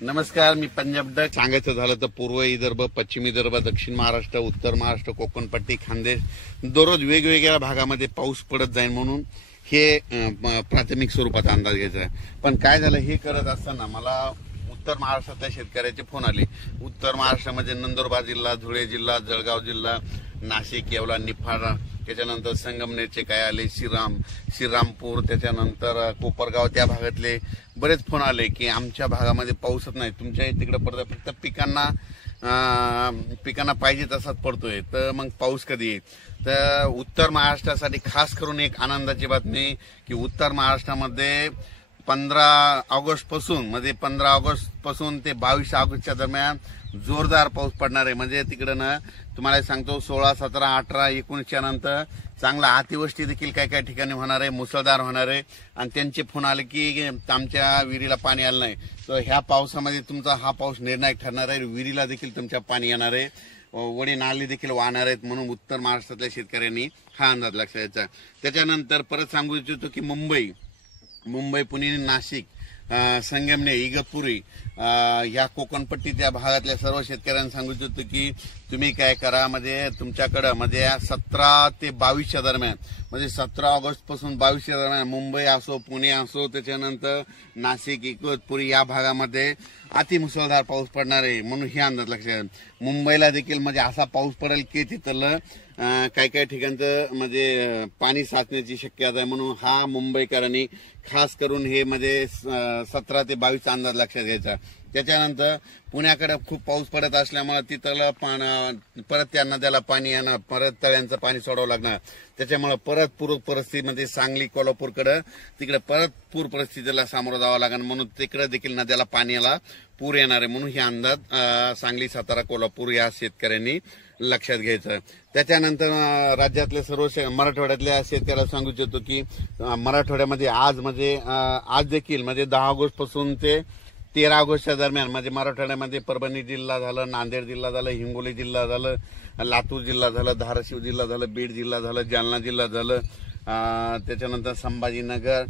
नमस्कार, मी पंजाब डक. सांगायचं झालं तर पूर्व विदर्भ, पश्चिम विदर्भ, दक्षिण महाराष्ट्र, उत्तर महाराष्ट्र, कोकणपट्टी, खानदेश दररोज वेगवेगळ्या भागामध्ये पाऊस पडत जाईल म्हणून हे प्राथमिक स्वरूपात अंदाज घ्यायचा आहे. पण काय झालं, हे करत असताना मला उत्तर महाराष्ट्रातल्या शेतकऱ्याचे फोन आले. उत्तर महाराष्ट्रामध्ये नंदुरबार जिल्हा, धुळे जिल्हा, जळगाव जिल्हा, नाशिक, येवला, निफाड, त्याच्यानंतर संगमनेरचे काय आले, श्रीरामपूर, त्याच्यानंतर कोपरगाव, त्या भागातले बरेच फोन आले की आमच्या भागामध्ये पाऊसच नाही, तुमच्या तिकडे पडतोय, फक्त पिकांना पाहिजे तसाच पडतोय. तर मग पाऊस कधी येईल? तर उत्तर महाराष्ट्रासाठी खास करून एक आनंदाची बातमी की उत्तर महाराष्ट्रामध्ये 15 ऑगस्ट पासून ते 22 ऑगस्टच्या दरम्यान जोरदार पाऊस पडणार आहे. म्हणजे तिकडं ना तुम्हाला सांगतो 16, 17, 18, 19 नंतर चांगला अतिवृष्टी देखील काही ठिकाणी होणार आहे, मुसळधार होणार आहे. आणि त्यांचे फोन आले की आमच्या विहिरीला पाणी आलं नाही. तर ह्या पावसामध्ये तुमचा हा पाऊस निर्णायक ठरणार आहे, विहिरीला देखील तुमच्या पाणी येणार आहे, वडे नाले देखील वाहणार आहेत. म्हणून उत्तर महाराष्ट्रातल्या शेतकऱ्यांनी हा अंदाज लक्षात घ्यायचा. त्याच्यानंतर परत सांगू इच्छितो की मुंबई, पुणे, नाशिक, संगमनेर, इगतपुरी, या कोकणपट्टी त्या भागातल्या सर्व शेतकऱ्यांना सांगू इच्छितो की तुम्ही काय करा, म्हणजे तुमच्याकडं म्हणजे 17 ते 22च्या दरम्यान, म्हणजे 17 ऑगस्ट पासून 22च्या दरम्यान मुंबई असो, पुणे असो, त्याच्यानंतर नाशिक, इगतपुरी या भागामध्ये अतिमुसळधार पाऊस पडणार आहे. म्हणून हे अंदाज लक्षात. मुंबईला देखील म्हणजे असा पाऊस पडेल की तिथलं काही ठिकाणचं म्हणजे पाणी साचण्याची शक्यता आहे. म्हणून हा मुंबईकरांनी खास करून हे म्हणजे 17 ते 22चा अंदाज लक्षात घ्यायचा. त्याच्यानंतर पुण्याकडे खूप पाऊस पडत असल्यामुळे तिथलं परत त्या नद्याला पाणी येणार, परत तळ्यांचं पाणी सोडावं लागणार. त्याच्यामुळे परत पूर परिस्थितीमध्ये सांगली, कोल्हापूरकडे तिकडे परत पूर परिस्थितीला सामोरं जावं लागणार. म्हणून तिकडे देखील नद्याला पाण्याला पूर येणार आहे. म्हणून हे अंदाज सांगली, सातारा, कोल्हापूर या शेतकऱ्यांनी लक्षात घ्यायचं. त्याच्यानंतर राज्यातले सर्व मराठवाड्यातल्या शेतकऱ्याला सांगू इच्छितो की मराठवाड्यामध्ये आज देखील म्हणजे 10 ऑगस्ट पासून ते 13 ऑगस्टच्या दरम्यान म्हणजे मराठवाड्यामध्ये परभणी जिल्हा झालं, नांदेड जिल्हा झालं, हिंगोली जिल्हा झालं, लातूर जिल्हा झालं, धाराशिव जिल्हा झालं, बीड जिल्हा झालं, जालना जिल्हा झालं, त्याच्यानंतर संभाजीनगर,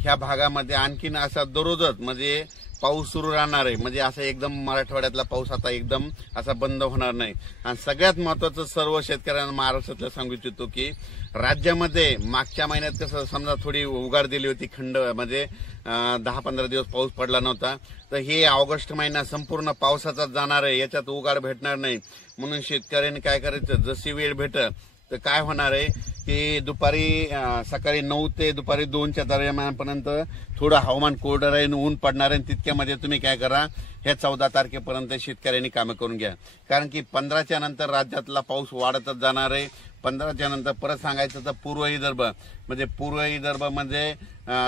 ह्या भागामध्ये आणखीन असा दररोजच म्हणजे पाऊस सुरू राहणार आहे. म्हणजे असं एकदम मराठवाड्यातला पाऊस आता एकदम असा बंद होणार नाही. आणि सगळ्यात महत्वाचं सर्व शेतकऱ्यांना महाराष्ट्रातल्या सांगू इच्छितो की राज्यामध्ये मागच्या महिन्यात कसं समजा थोडी उघाड दिली होती, खंड म्हणजे 10-15 दिवस पाऊस पडला नव्हता. तर हे ऑगस्ट महिना संपूर्ण पावसाचाच जाणार आहे, याच्यात उघाड भेटणार नाही. म्हणून शेतकऱ्यांनी काय करायचं, जशी वेळ भेटत तर काय होणार आहे की सकाळी 9 ते दुपारी 2च्या दरम्यानपर्यंत थोडं हवामान कोरडं राहील, ऊन पडणार आहे. तितक्यामध्ये तुम्ही काय करा, हे 14 तारखेपर्यंत शेतकऱ्यांनी कामं करून घ्या. कारण की 15च्या नंतर राज्यातला पाऊस वाढतच जाणार आहे. 15च्या नंतर परत सांगायचं तर पूर्व विदर्भ म्हणजे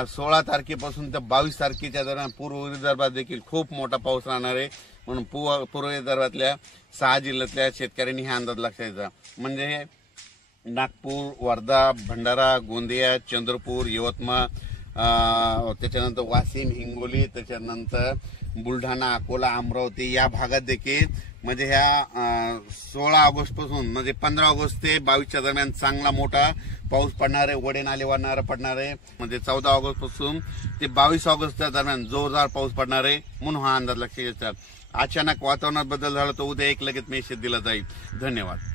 16 तारखेपासून तर 22 तारखेच्या दरम्यान पूर्व विदर्भात देखील खूप मोठा पाऊस राहणार आहे. म्हणून पूर्व विदर्भातल्या 6 जिल्ह्यातल्या शेतकऱ्यांनी हा अंदाज लक्षात घ्यायचा. म्हणजे नागपूर, वर्धा, भंडारा, गोंदिया, चंद्रपूर, यवतमाळ, त्याच्यानंतर वाशिम, हिंगोली, त्याच्यानंतर बुलढाणा, अकोला, अमरावती या भागात देखील म्हणजे ह्या 16 ऑगस्ट पासून म्हणजे 15 ऑगस्ट ते 22च्या दरम्यान चांगला मोठा पाऊस पडणार आहे, वडे नाले वाहणारा पडणार आहे. म्हणजे 14 ऑगस्ट पासून ते 22 ऑगस्टच्या दरम्यान जोरदार पाऊस पडणार आहे. म्हणून हा अंदाज लक्षात घ्यायचा. अचानक वातावरणात बदल झाला तर उद्या लगेच मेसेज दिला जाईल. धन्यवाद.